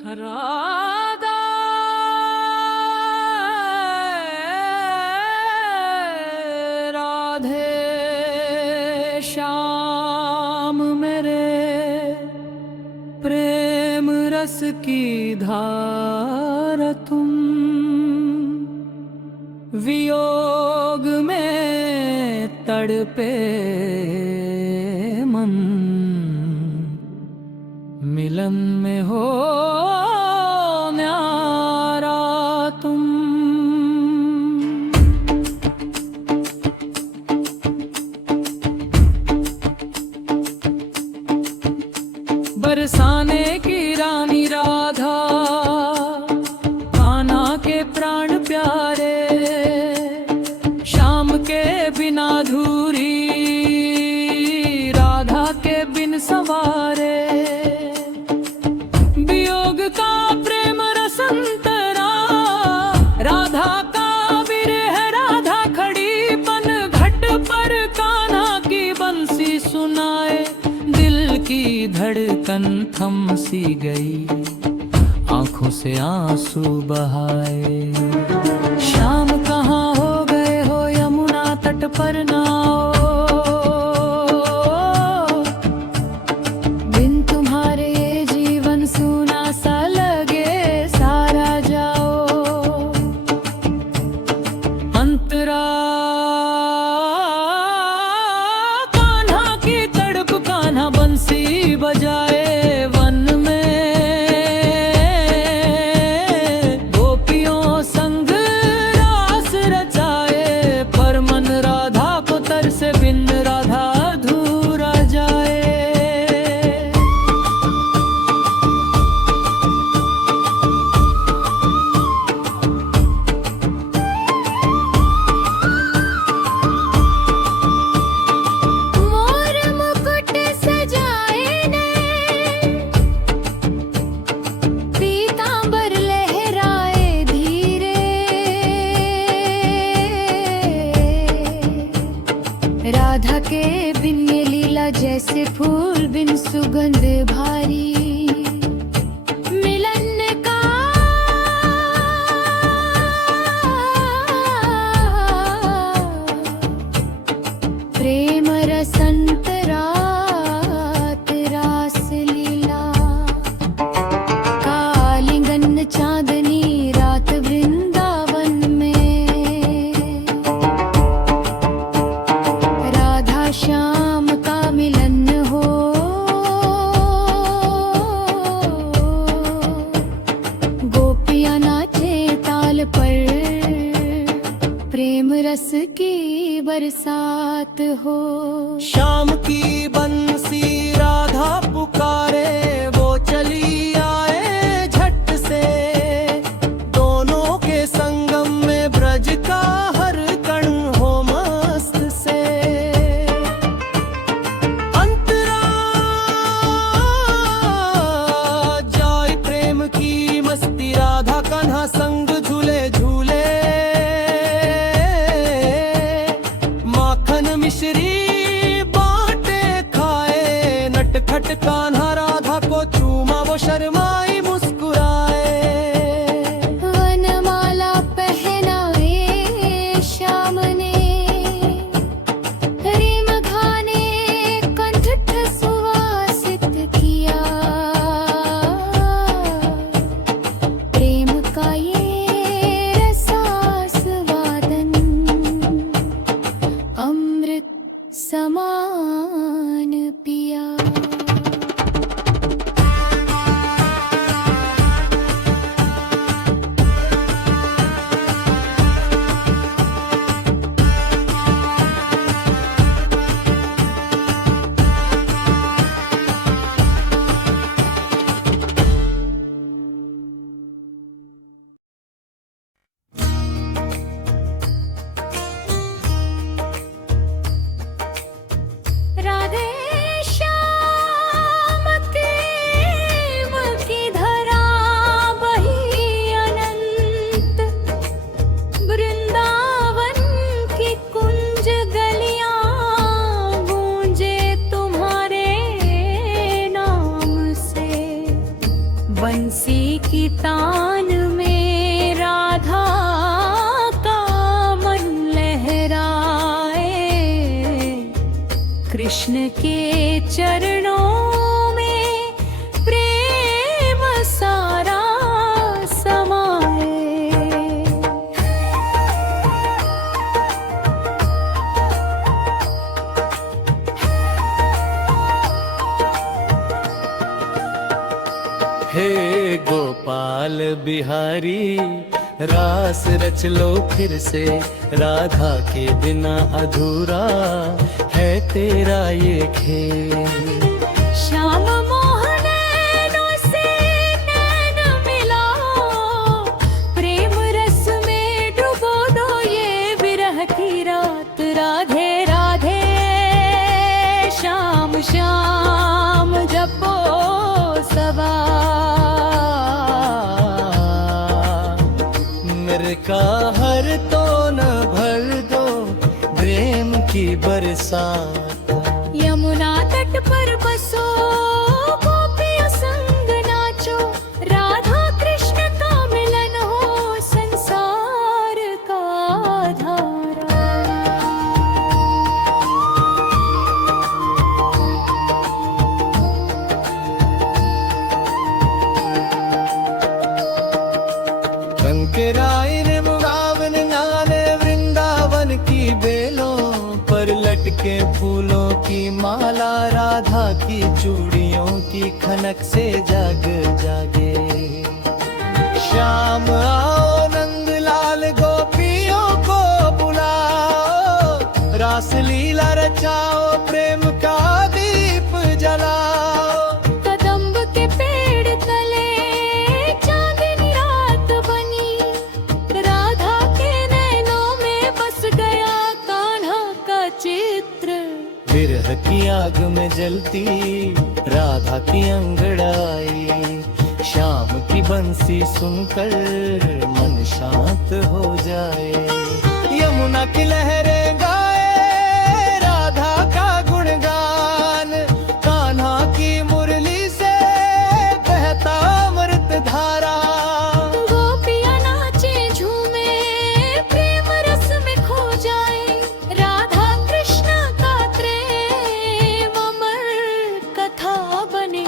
राधा राधे श्याम मेरे प्रेम रस की धार तुम वियोग में तड़पे मन मिलन में हो न्यारा तुम। बरसाने की रानी राधा कान्हा के प्राण प्यारे श्याम के बिना अधूरी राधा के बिन संवारे वियोग का प्रेम रसंतरा राधा का विरह राधा खड़ी बन घट पर कान्हा की बंसी सुनाए दिल की धड़कन थम सी गई आंखों से आंसू बहाए। श्याम कहाँ हो गए हो यमुना तट पर ना आओ बिन तुम्हारे ये जीवन सूना सा लगे सारा जाओ अंतरा कान्हा की तड़प कान्हा बंसी बजाए वन में गोपियों संग रास रचाए पर मन राधा को तरसे बिन राधा अधूरा जाए। मोर मुकुट सजाए ने पीतांबर लहराए धीरे राधा के बिन ये लीला जैसे फूल बिन सुगंध भारी मिलन का प्रेम रसंतरा रास लीला कालिंगन चांदनी रात वृंदावन में राधा श्याम का मिलन हो गोपियां नाचे ताल पर प्रेम रस की बरसात हो। शाम की बंसी राधा पुकारे वो चली आए झट से दोनों के संगम में ब्रज का हर कण हो मस्त से अंतरा जाए प्रेम की मस्ती राधा कान्हा संग झूले झूले माखन मिश्री बाटे खाए नटखट कान्हा राधा को चूमा वो शर्माई मुस्कुराए। वनमाला पहनाए श्याम ने रिम घाने कंठ सुवासित किया प्रेम का ये रसास्वादन अमृत समान पिया। की तान में राधा का मन लहराए, कृष्ण के चरणों में प्रेम सारा समाए। हे गोपाल बिहारी, रास रच लो फिर से, राधा के बिना अधूरा है तेरा ये खेल। श्याम मोहन नैनों से नैन मिलाओ, प्रेम रस में डुबो दो ये विरह की रात। राधे राधे श्याम श्याम जपो सबा, मेरे का हर तो न भर दो प्रेम की बरसात। यमुना तट पर बसो गोपियों संग नाचो, राधा कृष्ण का मिलन हो संसार का धारा। कंकराइन मुगावन नाने वृंदावन की बेलों पर लटके फूलों की माला, राधा की चूड़ियों की खनक से जाग जागे। श्याम आओ नंदलाल गोपियों को बुलाओ, रास लीला रचाओ प्रेम का दीप जलाओ। कदम्ब के पेड़ तले चांदनी रात बनी, राधा के नैनों में बस गया कान्हा का चित्र। विरह की आग में जलती राधा की अंगड़ाई, श्याम की बंसी सुनकर मन शांत हो जाए। यमुना की लहरें गाए राधा का गुणगान, कान्हा की मुरली से बहता अमृत धारा। गोपियाँ नाचे झूमे प्रेम रस में खो जाए, राधा कृष्ण का प्रेम अमर कथा बने।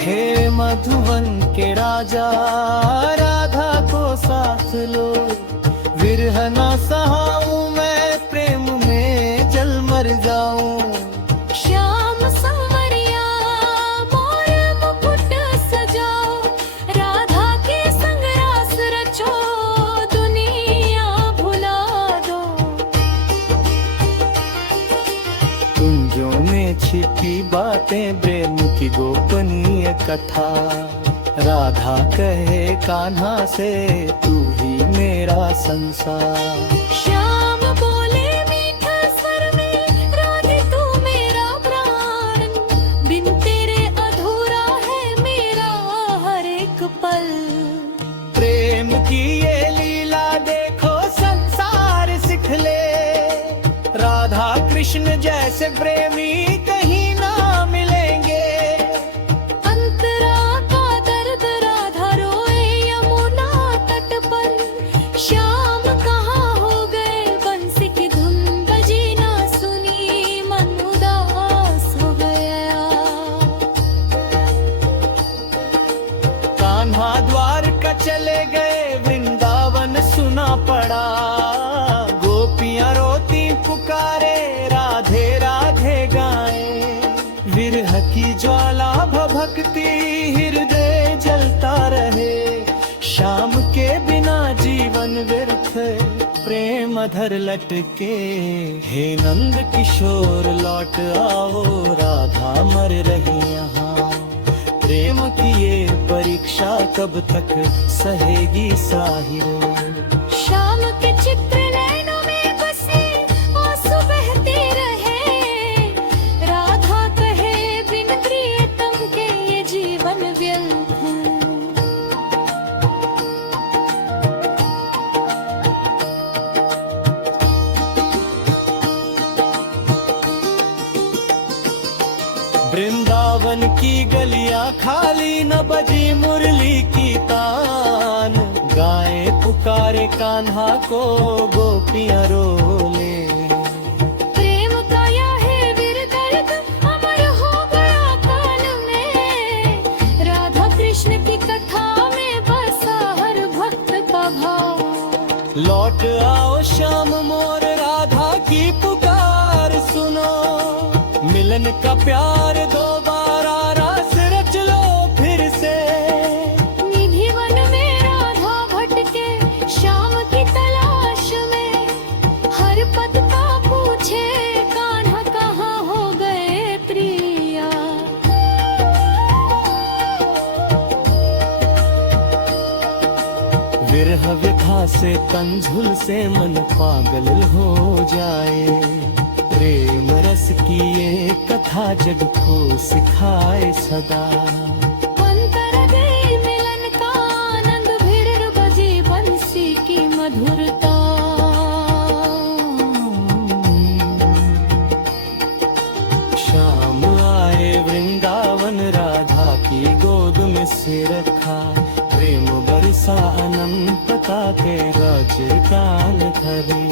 हे मधुवन के राजा, राधा को साथ लो, विरह ना सहाऊं मैं प्रेम में जल मर जाऊं। श्याम संवरिया मोर मुकुट सजाओ, राधा के संग रास रचो दुनिया भुला दो। कुंजों में छिपी बातें प्रेम की गोपनीय कथा, राधा कहे कान्हा से तू ही मेरा संसार। श्याम बोले मीठा स्वर में, राधे तू मेरा प्राण, बिन तेरे अधूरा है मेरा हर एक पल। प्रेम की ये लीला देखो संसार सिख ले, राधा कृष्ण जैसे प्रेमी कहीं ना मिलेंगे। अंतरा का दर्द राधा रोए यमुना तट पर, श्याम कहाँ हो गए बंसी की धुन बजी ना सुनी, मन उदास हो गया। कान्हा द्वार का चले गए वृंदावन सुना पड़ा, गोपियां रोती पुकारे राधे राधे गाए। विरह की ज्वाला भभकती हृदय जलता रहे, शाम के बिना जीवन व्यर्थ प्रेम अधर लटके। हे नंद किशोर लौट आओ, राधा मर रही यहाँ, प्रेम की ये परीक्षा कब तक सहेगी साहिर। श्याम के चित्र नैनों में बसे आंसू बहते रहे, राधा कहे बिन प्रियतम के ये जीवन व्यर्थ। की गलियां खाली न बजी मुरली की तान, गाए पुकारे कान्हा को गोपियां रोले। प्रेम का यह है वीर दर्द अमर हो गया काल में, राधा कृष्ण की कथा में बसा हर भक्त का भाव। लौट आओ श्याम मोर राधा की पुकार सुनो, मिलन का प्यार दोबारा रास रच लो फिर से। निधि वन में राधा भटके श्याम की तलाश में, हर पद का पूछे कान्हा कहाँ हो गए प्रिया। विरह व्यथा से कंझुल से मन पागल हो जाए, प्रेम रस की ये कथा जग को सिखाए सदा। अंतर गए मिलन का आनंद, भिड़ बजे बंसी की मधुरता। शाम आए वृंदावन राधा की गोद में से रखा, प्रेम बरसा अनंतता के राज काल धरे।